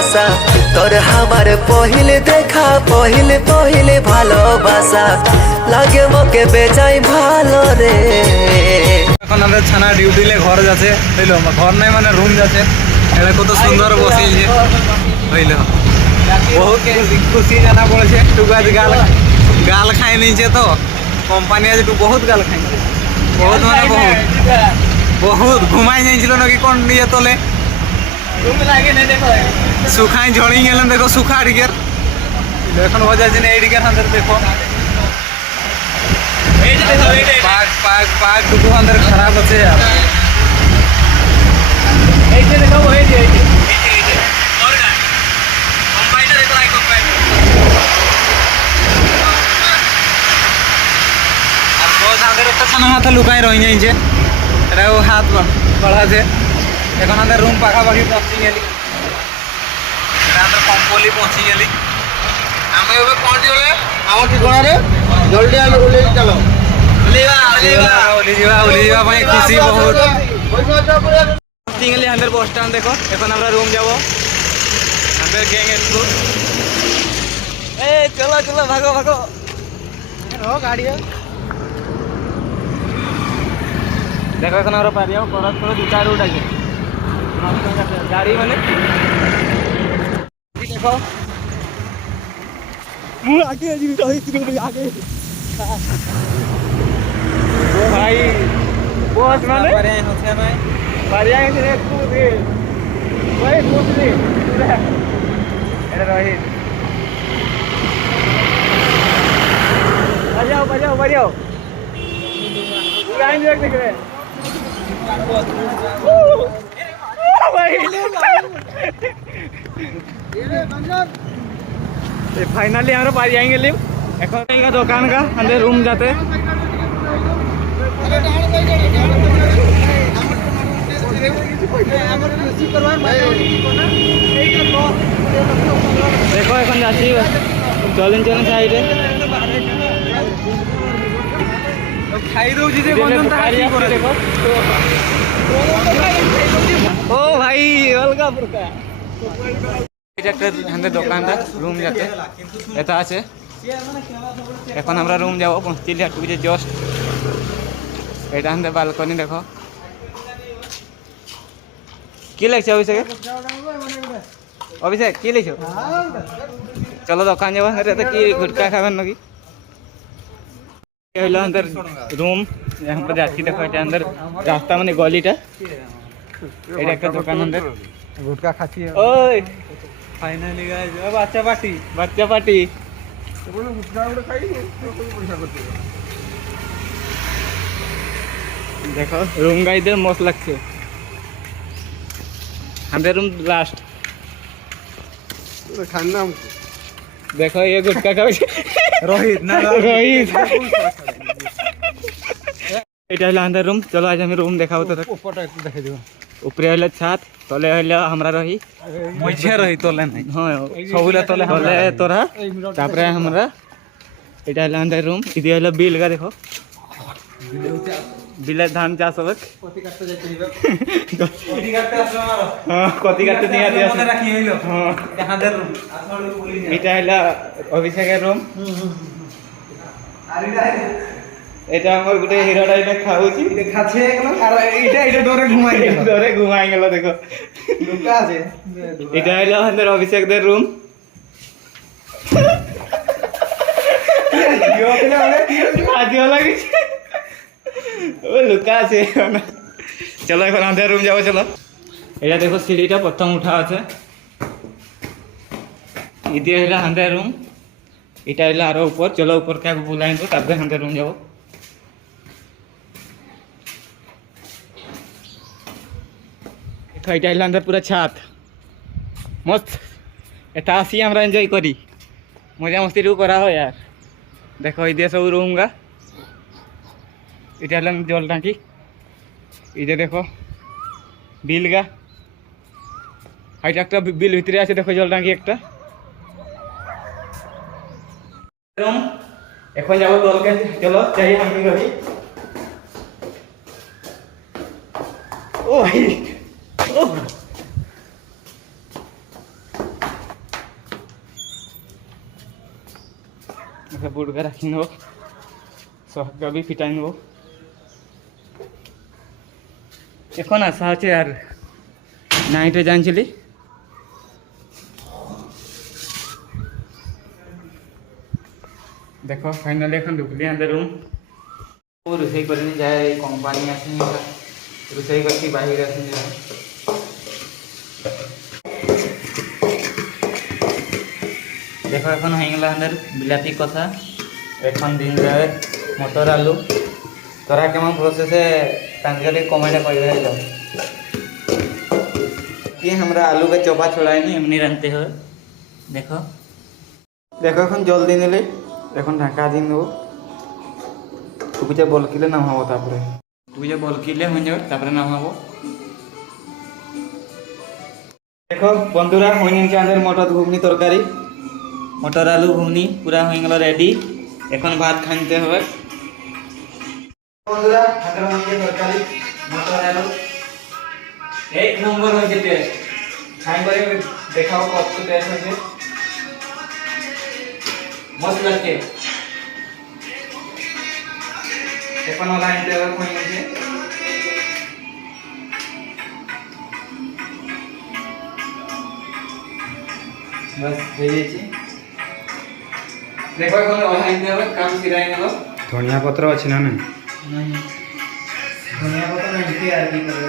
আশা তোর আমার পহিলে দেখা পহিলে পহিলে ভালোবাসা লাগে মকে বেচাই ভালো রে। এখন আমাদের ছানা ডিউটিলে ঘর যাচ্ছে হইলো, ঘর নাই মানে রুম যাচ্ছে। এটা কত সুন্দর বসিয়েছে হইলো, বহুত খুশি জানা পড়েছে। টুকু আজ গাল খাই নিয়েছে তো কোম্পানি আজ একটু বহুত গাল খাইছে, বহুত মানে বহুত বহুত ঘুমাই যাইছিল নাকি কোন নিয়ে তোলে শুখাই ঝড়ি গেলেন। দেখো শুখা ডিগের এখন বোঝাচ্ছে না এই ডিগের হাতের দেখো পাক পাক পাক দুটো হাতের খারাপ আছে। হাতে লুকাই রয়ে যাইছে, এটাও হাত বাড়াছে। এখন আমাদের রুম পাখাপাখি পৌঁছি গেলি, এটা আমাদের কম্পলি পৌঁছি গেলি। আমি এবার পৌঁছিগলে আমার ঠিকানারে জলদি আমি ওলি চলো ওলিবা ভাই খুশি বহুত। পৌঁছি গেলি আমাদের বস স্ট্যান্ড। দেখো এখন আমরা রুম যাবো আমাদের গ্যাং একটু। এই চলো চলো ভাগো ভাগো গাড়ি। দেখো এখন আমরা পারি যাবো করার করে দুটা রুট আছে গাড়ি মানে দেখো আগে আগে ভাই বস মানে বাড়ি আগে এটা রহিত বাজাও বাজাও বাজাও देख रहे फाइनली हमारे पास जाएंगे लिव। এখন দোকান का अंदर रूम जाते देखो এখন যাচ্ছি চলেন চলেন সাইডে খাই দৌছি যে বন্ধন তাহারি করে দেখো। ও ভাই অলগা পুরকা এটা একটা আমাদের দোকানটা রুম যাতে এটা আছে। এখন আমরা রুম যাবো পৌঁছিলি আর যে জস্ট এটা আমাদের বালকনি। দেখো কি লাগছে অভিষেক? অভিষেক কি লিখছো? চলো দোকান যাবো। এটা কি গুটকা খাবেন নাকি? হইলো আমাদের রুম আমরা যাচ্ছি। দেখো এটা আমাদের রাস্তা মানে গলিটা, এটা একটা দোকান আমাদের গুটকা খাচ্ছি। ওই ফাইনালি গাইস বাচ্চা পার্টি বাচ্চা পার্টি দেখো রুম গাইদের মস্ত লাগছে। আমাদের রুম লাস্ট খান্না। দেখো ये गुटखा खाओ रोहित ना रोहित এটা হলো আমাদের রুম। চলো আজ আমি রুম দেখাবো তো উপরটা একটু দেখাই দেব। উপরে হলো ছাদ, তলে হলো আমরা রহি মইছে রহি তলে নাই। হ্যাঁ সবুলা তলে তলে তোরা তারপরে আমরা এটা হলো আমাদের রুম। ইদি হলো বিলগা। দেখো বিলে ধান চাষ হবে কতি কাটতে যাইতে হইবে কতি কাটতে আসলো আমার। হ্যাঁ কতি কাটতে নিয়ে আসলে মনে রাখি হইলো। হ্যাঁ এটা আমাদের রুম আসলে বলি না। এটা হলো অভিষেকের রুম। আর এটা আমার গোটে হিরো টাইপের খাউছি দেখাচ্ছে এখন। আর এটা ডরে ঘুমাই গেল দেখো লুকা আছে। এটা হলো আমাদের অভিষেকদের রুম। আজিও লাগিছে ও লুকা আছে। চলো এখন আমাদের রুম যাবো। চলো এটা দেখো সিঁড়িটা প্রথম উঠা আছে। ইদি হলো আমাদের রুম, এটা হলো আরো উপর। চলো উপর কে বুলাই তো তারপরে আমাদের রুম যাবো। এটা হলো আমাদের পুরো ছাদ মস্ত। এটা আসি আমরা এনজয় করি, মজা মস্তি করা হয়। আর দেখো এই দিয়ে সব রুম গা। এটা হলো জল টাঙ্কি। এই যে দেখো বিল গা, এটা একটা বিল ভিতরে আছে। দেখো জল টাঙ্কি একটা। এখন যাবো দলকে। চলো যাই আমি রহি। ও ও বুটকা রাখি নেব, সহকা বি ফিটাই নেব। এখন আসা আছে আর নাইটে জানছিলি দেখ ফাইনালি এখন ঢুকলি আমাদের রুম। ରୋଷେଇ କରିନି ଯାଏ କମ୍ପାନୀ ଆସିନି, ରୋଷେଇ କରିକି ବାহিରେ ଆସିନି ଯାଏ। দেখো এখন হয়ে গেল আমাদের বিলাতি কথা, এখন দিন যাবে মটর আলু। তোরা কেমন প্রসেসে তাঙ্কে কমেন্টে কইবে যাও कि हमरा आलू के चोपा छोड़ाएनी एमनी रानते हो। देखो देखो এখন জল দিয়ে নিলে, এখন ঢাকা দিয়ে নেব। তুই যে বলকিলে নামাবো, তারপরে তুই যে বলকিলে হয়ে যাবে, তারপরে নামাবো। দেখো বন্ধুরা হয়ে গেছে আমাদের মটর ঘুগনি তরকারি, মটর আলু ঘুগনি পুরা হয়ে গেল রেডি। এখন ভাত খাইতে হবে বন্ধুরা। হাতের মধ্যে তরকারি মটর আলু এক নম্বর হয়েছে টেস্ট। খাই করে দেখাও কত টেস্ট হয়েছে, মস্ত লাগছে। এখন ওলা আনতে হবে হয়ে গেছে। বাস হয়ে গেছে। দেখো এখন ওলা আনতে হবে, কাম সিরাই নেব। ধনিয়া পত্র আছে না? ধনিয়া পত্র নাই, আর কি করবে।